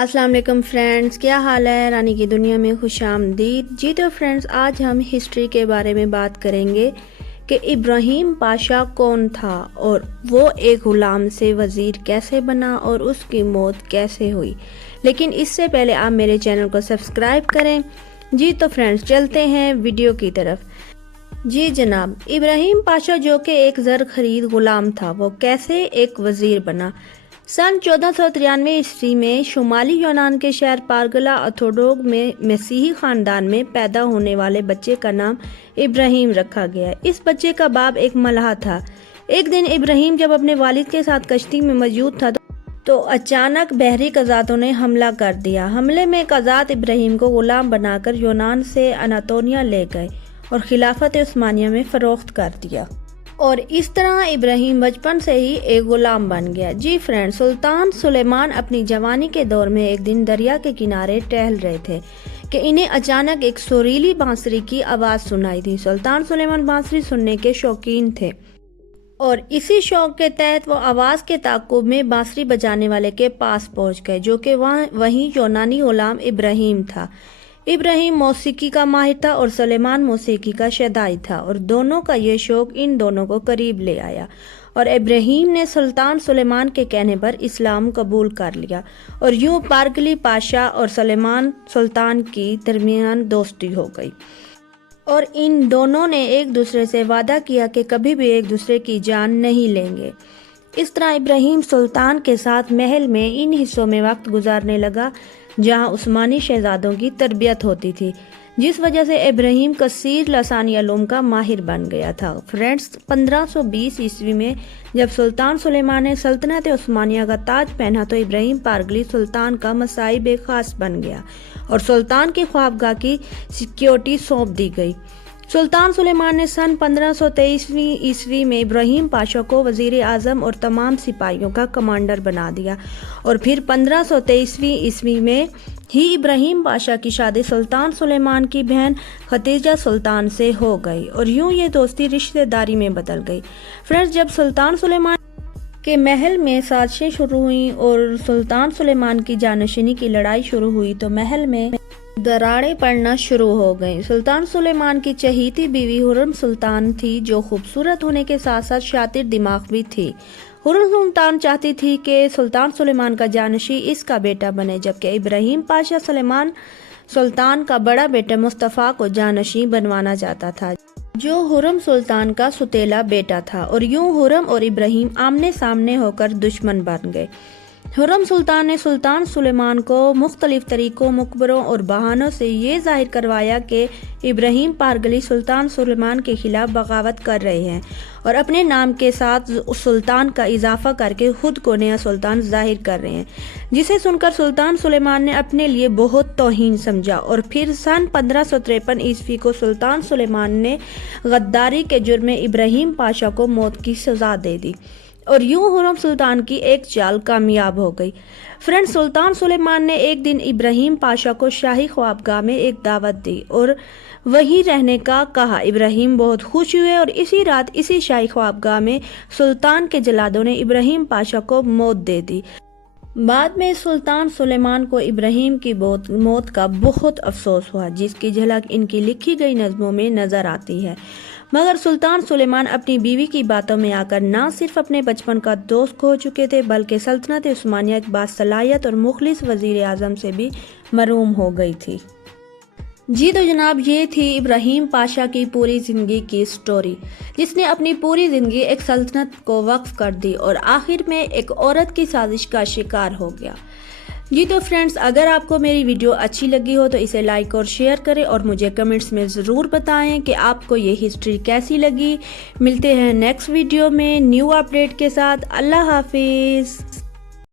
السلام علیکم فرینڈز، کیا حال ہے؟ رانی کی دنیا میں خوش آمدید جی۔ تو فرینڈز، آج ہم ہسٹری کے بارے میں بات کریں گے کہ ابراہیم پاشا کون تھا اور وہ ایک غلام سے وزیر کیسے بنا اور اس کی موت کیسے ہوئی۔ لیکن اس سے پہلے آپ میرے چینل کو سبسکرائب کریں جی۔ تو فرینڈز، چلتے ہیں ویڈیو کی طرف۔ جی جناب، ابراہیم پاشا جو کہ ایک زر خرید غلام تھا، وہ کیسے ایک وزیر بنا؟ سن 1493 عیسوی میں شمالی یونان کے شہر پارگلا اتھوڈوگ میں مسیحی خاندان میں پیدا ہونے والے بچے کا نام ابراہیم رکھا گیا۔ اس بچے کا باپ ایک ملاح تھا۔ ایک دن ابراہیم جب اپنے والد کے ساتھ کشتی میں موجود تھا تو اچانک بحری قزاتوں نے حملہ کر دیا۔ حملے میں قزات ابراہیم کو غلام بنا کر یونان سے اناطولیہ لے گئے اور خلافت عثمانیہ میں فروخت کر دیا، اور اس طرح ابراہیم بچپن سے ہی ایک غلام بن گیا۔ جی فرینڈ، سلطان سلیمان اپنی جوانی کے دور میں ایک دن دریا کے کنارے ٹہل رہے تھے کہ انہیں اچانک ایک سریلی بانسری کی آواز سنائی دی۔ سلطان سلیمان بانسری سننے کے شوقین تھے اور اسی شوق کے تحت وہ آواز کے تعاقب میں بانسری بجانے والے کے پاس پہنچ گئے، جو کہ وہیں یونانی غلام ابراہیم تھا۔ ابراہیم موسیقی کا ماہر تھا اور سلیمان موسیقی کا شیدائی تھا، اور دونوں کا یہ شوق ان دونوں کو قریب لے آیا، اور ابراہیم نے سلطان سلیمان کے کہنے پر اسلام قبول کر لیا، اور یوں پارگلی پاشا اور سلیمان سلطان کی درمیان دوستی ہو گئی، اور ان دونوں نے ایک دوسرے سے وعدہ کیا کہ کبھی بھی ایک دوسرے کی جان نہیں لیں گے۔ اس طرح ابراہیم سلطان کے ساتھ محل میں ان حصوں میں وقت گزارنے لگا جہاں عثمانی شہزادوں کی تربیت ہوتی تھی، جس وجہ سے ابراہیم کثیر لسانی علوم کا ماہر بن گیا تھا۔ فرینڈز، 1520 عیسوی میں جب سلطان سلیمان نے سلطنت عثمانیہ کا تاج پہنا تو ابراہیم پارگلی سلطان کا مصائب خاص بن گیا اور سلطان کی خوابگاہ کی سیکیورٹی سونپ دی گئی۔ سلطان سلیمان نے سن 1523 عیسوی میں ابراہیم پاشا کو وزیر اعظم اور تمام سپاہیوں کا کمانڈر بنا دیا، اور پھر 1523 عیسوی میں ہی ابراہیم پاشا کی شادی سلطان سلیمان کی بہن ختیجہ سلطان سے ہو گئی، اور یوں یہ دوستی رشتہ داری میں بدل گئی۔ فرینڈز، جب سلطان سلیمان کے محل میں سازشیں شروع ہوئیں اور سلطان سلیمان کی جانشینی کی لڑائی شروع ہوئی تو محل میں دراڑیں پڑنا شروع ہو گئیں۔ سلطان سلیمان کی چہیتی بیوی حرم سلطان تھی، جو خوبصورت ہونے کے ساتھ ساتھ شاطر دماغ بھی تھی۔ حرم سلطان چاہتی تھی کہ سلطان سلیمان کا جانشین اس کا بیٹا بنے، جبکہ ابراہیم پاشا سلیمان سلطان کا بڑا بیٹا مصطفیٰ کو جانشین بنوانا چاہتا تھا، جو حرم سلطان کا سوتیلا بیٹا تھا، اور یوں حرم اور ابراہیم آمنے سامنے ہو کر دشمن بن گئے۔ حرم سلطان نے سلطان سلیمان کو مختلف طریقوں، مقبروں اور بہانوں سے یہ ظاہر کروایا کہ ابراہیم پارگلی سلطان سلیمان کے خلاف بغاوت کر رہے ہیں، اور اپنے نام کے ساتھ سلطان کا اضافہ کر کے خود کو نیا سلطان ظاہر کر رہے ہیں، جسے سن کر سلطان سلیمان نے اپنے لیے بہت توہین سمجھا، اور پھر سن 1553 عیسوی کو سلطان سلیمان نے غداری کے جرم میں ابراہیم پاشا کو موت کی سزا دے دی، اور یوں حرم سلطان کی ایک چال کامیاب ہو گئی۔ فرینڈ، سلطان سلیمان نے ایک دن ابراہیم پاشا کو شاہی خوابگاہ میں ایک دعوت دی اور وہیں رہنے کا کہا۔ ابراہیم بہت خوش ہوئے اور اسی رات اسی شاہی خوابگاہ میں سلطان کے جلادوں نے ابراہیم پاشا کو موت دے دی۔ بعد میں سلطان سلیمان کو ابراہیم کی موت کا بہت افسوس ہوا، جس کی جھلک ان کی لکھی گئی نظموں میں نظر آتی ہے، مگر سلطان سلیمان اپنی بیوی کی باتوں میں آ کر نہ صرف اپنے بچپن کا دوست کھو چکے تھے، بلکہ سلطنت عثمانیہ ایک باصلاحیت اور مخلص وزیر اعظم سے بھی محروم ہو گئی تھی۔ جی تو جناب، یہ تھی ابراہیم پاشا کی پوری زندگی کی سٹوری، جس نے اپنی پوری زندگی ایک سلطنت کو وقف کر دی اور آخر میں ایک عورت کی سازش کا شکار ہو گیا۔ جی تو فرینڈز، اگر آپ کو میری ویڈیو اچھی لگی ہو تو اسے لائک اور شیئر کریں، اور مجھے کمنٹس میں ضرور بتائیں کہ آپ کو یہ ہسٹری کیسی لگی۔ ملتے ہیں نیکسٹ ویڈیو میں نیو اپڈیٹ کے ساتھ۔ اللہ حافظ۔